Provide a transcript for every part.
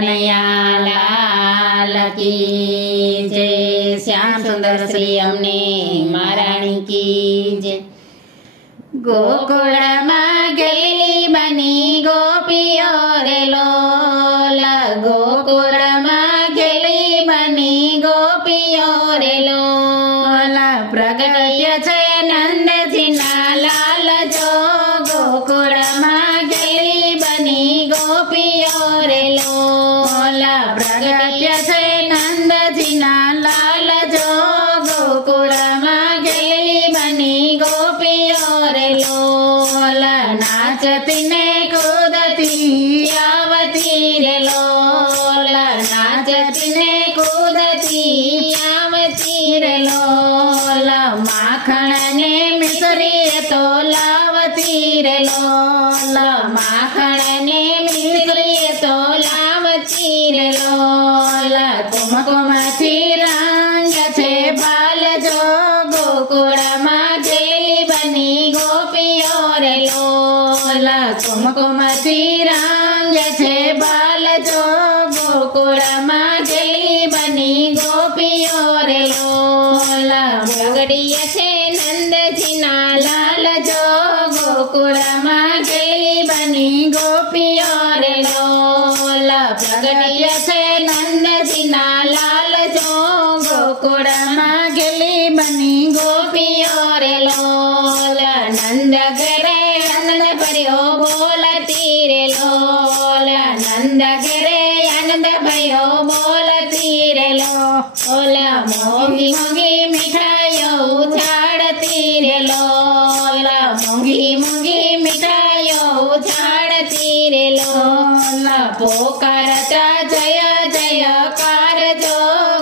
कन्हैया लाल की जय। श्याम सुंदर श्री अमने महाराणी की जय। गोकुल में गेली बनी गोपियो रे लोल, गोकुल में गेली बनी गोपियो रे लोल। प्रगट्य छे नंदजी ना लाल जो, गोकुल में गेली बनी गोपियो रे लोल। प्रगट्य छे नंदजी ना लाल जो, गोकुल में गेली बनी गोपियो रे लोल। नाचती ने कूदती आवती रे लोल, नाचती ने कूदती आवती रे लोल। माखण ने मिसरी तो लावती रे लोल, माखण ने मिसरी तो लावती रे लोल। कुमकुम थी रंग छे बाल जो, गोकुल में गेली बनी गोपियो रे लोल। कुमकुम थी रंग छे बाल जो, गोकुल में गेली बनी गोपियो रे लोल। प्रगट्य छे नंदजी ना लाल जो, गोकुल में गेली बनी गोपियो रे लोल। प्रगट्य छे नंदजी ना लाल जो, गोकुल में गेली बनी गोपियो रे लोल। नंद घरे आनंद भर्यो बोलती रे लोल, नंद घरे आनंद भर्यो बोलती रे लोल। मोंघी मोंघी मिठाइयों झाड़ती रे लोल, मोंघी मोंघी मिठाइयों झाड़ती रे लोल। पोकारता जय जयकार जो,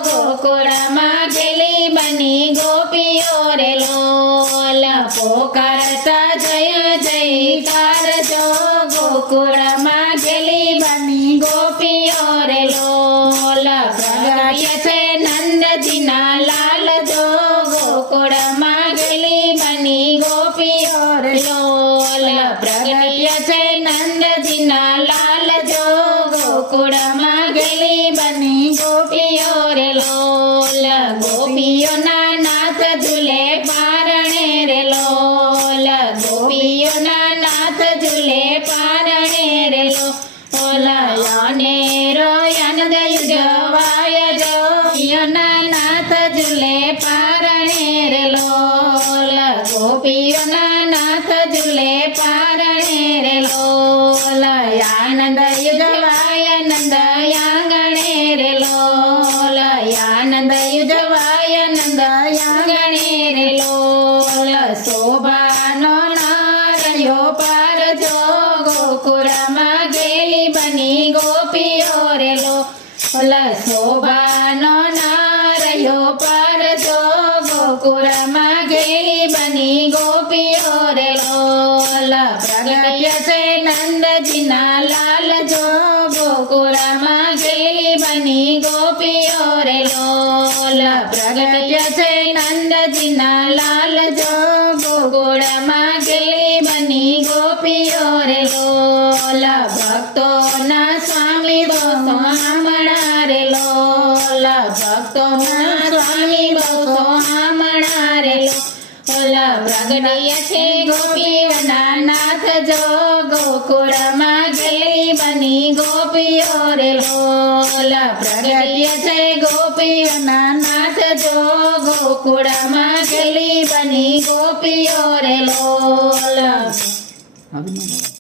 गोकुल में गेली बनी गोपियो रे लोल। पोकारता जय जयकार जो, गोकुल में गेली बनी गोपियो रे लोल। प्रगट्य छे नंदजी ना लाल जो, गोकुल में गेली बनी गोपियो रे लोल। प्रगट्य छे नंदजी ना लाल जो, गोकुल में गेली बनी गोपियो रे लोल। गोपियो ना नाथ झूले पारणे रे लोल, गोपियो ना नाथ झूले पारणे रे लोल। यानेरो आनंद युजवाय जो, गोपियो ना नाथ झूले पारणे रे लोल। गोपियो ना नाथ झूले पारणे रे लोल। आनंद युजवाय नंद यांगणे रे लोल, आनंद युजवाय नंद यांगणे रे लोल। शोभानो नारयो पार जो, गोकुल में गेली बनी गोपियो रे लोल। शोभानो नारयो पार जो, गोकुल में गेली बनी गोपियो रे लोल। प्रगट्य छे नंदजी ना लाल जो, गोकुल में गेली बनी गोपियो रे लोल। प्रगट्य छे नंदजी ना लाल जो, गोकुल में गेली बनी गोपियो रे लोल। भक्तो ना स्वामी बसो हमणा रे लोल, भक्तो ना स्वामी बसो हमणा रे लोल। प्रगट्य छे गोपियो ना नाथ जो, गोकुल में गेली बनी गोपियो रे लोल। प्रगट्य छे गोपियो ना नाथ जो, गोकुल में गेली बनी गोपियो रे लोल।